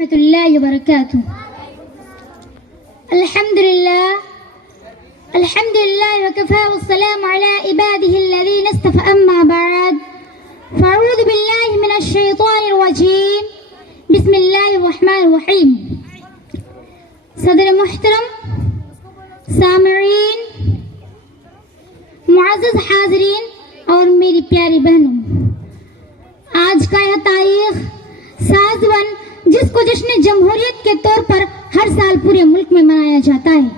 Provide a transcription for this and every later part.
ورحمۃ اللہ وبرکاتہ. الحمد للہ وکفى والسلام علی عباده الذین اصطفى. اما بعد فاعوذ باللہ من الشیطان الرجیم. بسم اللہ الرحمن الرحیم. صدر محترم، سامعین، معزز حاضرین اور میری پیاری بہنوں، آج کا یہ تاریخ 7/1 جس کو جشن جمہوریت کے طور پر ہر سال پورے ملک میں منایا جاتا ہے،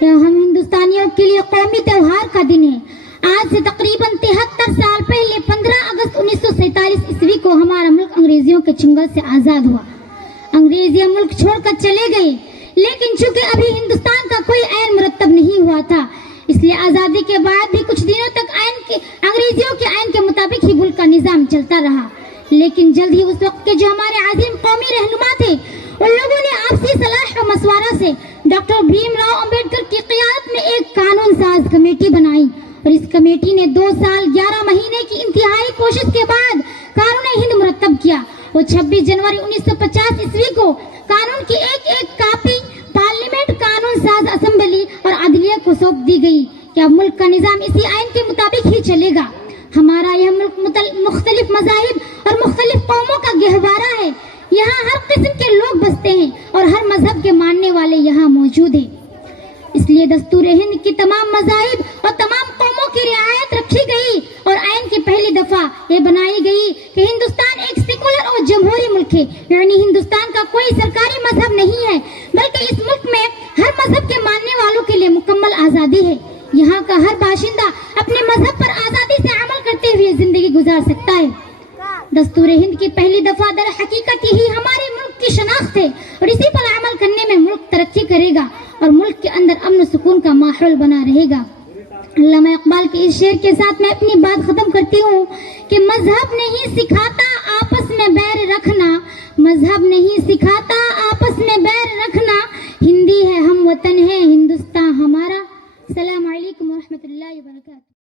یہ ہم ہندوستانیوں کے لیے قومی تہوار کا دن ہے. آج سے تقریباً 73 سال پہلے 15 اگست 1947 عیسوی کو ہمارا ملک انگریزیوں کے چنگل سے آزاد ہوا. انگریز یہ ملک چھوڑ کر چلے گئے، لیکن چونکہ ابھی ہندوستان کا کوئی عین مرتب نہیں ہوا تھا، اس لیے آزادی کے بعد بھی کچھ دنوں تک انگریزیوں کے عین کے مطابق ہی ملک کا نظام چلتا رہا. لیکن جلد ہی اس وقت کے جو ہمارے عظیم قومی رہنما تھے، ان لوگوں نے آپسی صلاح و مشورہ سے ڈاکٹر بھیم راؤ امبیڈکر کی قیادت میں ایک قانون ساز کمیٹی بنائی، اور اس کمیٹی نے 2 سال 11 مہینے کی انتہائی کوشش کے بعد قانون ہند مرتب کیا. وہ 26 جنوری 1950 عیسوی کو قانون کی ایک کاپی پارلیمنٹ، قانون ساز اسمبلی اور عدلیہ کو سونپ دی گئی کہ اب ملک کا نظام اسی آئین کے مطابق ہی چلے گا. ہمارا یہ ملک مختلف مذاہب اور مختلف قوموں کا گہوارہ ہے. یہاں ہر قسم کے لوگ بستے ہیں اور ہر مذہب کے ماننے والے یہاں موجود ہیں. اس لیے دستور ہند کی تمام مذاہب اور تمام قوموں کی رعایت رکھی گئی، اور آئین کی پہلی دفعہ یہ بنائی گئی کہ ہندوستان ایک سیکولر اور جمہوری ملک ہے، یعنی ہندوستان کا کوئی سرکاری مذہب نہیں ہے، بلکہ اس ملک میں ہر مذہب کے ماننے والوں کے لیے مکمل آزادی ہے. یہاں کا ہر باشندہ اپنے مذہب پر آزادی سے عمل کرتے ہوئے زندگی گزار سکتا ہے. دستور ہند کی پہلی دفعہ در حقیقت ہی ہمارے ملک کی شناخت ہے، اور اسی پر عمل کرنے میں ملک ترقی کرے گا اور ملک کے اندر امن و سکون کا ماحول بنا رہے گا. علامہ اقبال کے اس شعر کے ساتھ میں اپنی بات ختم کرتی ہوں کہ مذہب نہیں سکھاتا آپس میں بیر رکھنا، مذہب نہیں سکھاتا